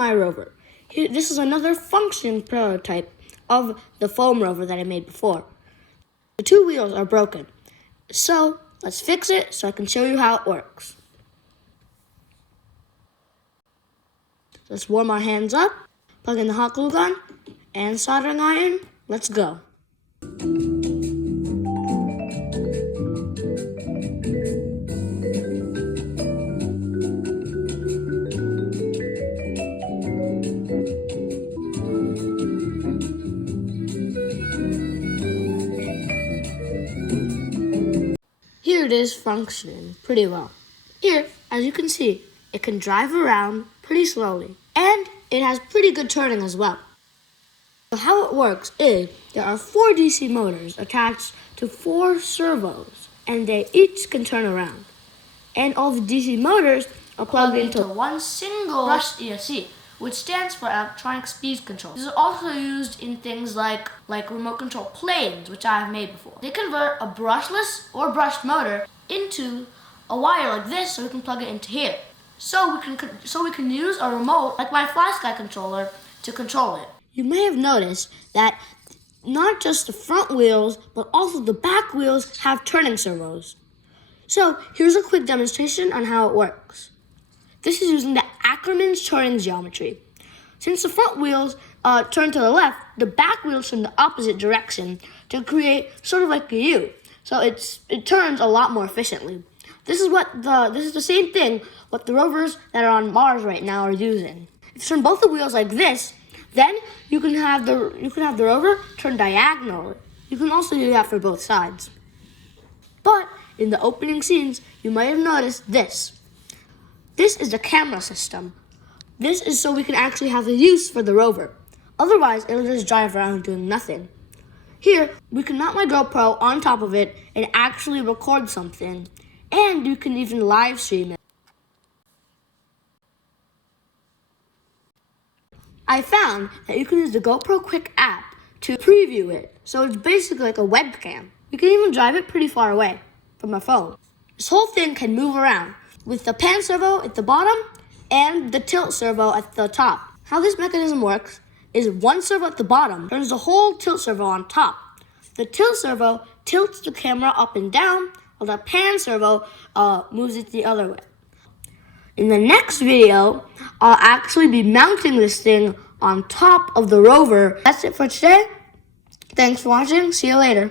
my rover. This is another functioning prototype of the foam rover that I made before. The two wheels are broken. So let's fix it so I can show you how it works. Let's warm our hands up, plug in the hot glue gun, and soldering iron. Let's go. Here it is functioning pretty well. Here, as you can see, it can drive around pretty slowly, and it has pretty good turning as well. So how it works is there are 4 DC motors attached to 4 servos, and they each can turn around. And all the DC motors are plugged into one single brushed ESC, which stands for electronic speed control. This is also used in things like remote control planes, which I have made before. They convert a brushless or brushed motor into a wire like this, so we can plug it into here. So we can use a remote, like my FlySky controller, to control it. You may have noticed that not just the front wheels, but also the back wheels have turning servos. So here's a quick demonstration on how it works. This is using the Ackerman's turning geometry. Since the front wheels turn to the left, the back wheels turn the opposite direction to create sort of like a U. So it turns a lot more efficiently. This is the same thing what the rovers that are on Mars right now are using. If you turn both the wheels like this, then you can have the rover turn diagonally. You can also do that for both sides. But in the opening scenes, you might have noticed this. This is the camera system. This is so we can actually have the use for the rover. Otherwise, it'll just drive around doing nothing. Here, we can mount my GoPro on top of it and actually record something. And you can even live stream it. I found that you can use the GoPro Quick app to preview it. So it's basically like a webcam. You can even drive it pretty far away from a phone. This whole thing can move around with the pan servo at the bottom and the tilt servo at the top. How this mechanism works is one servo at the bottom turns the whole tilt servo on top. The tilt servo tilts the camera up and down, while the pan servo moves it the other way. In the next video, I'll actually be mounting this thing on top of the rover. That's it for today. Thanks for watching. See you later.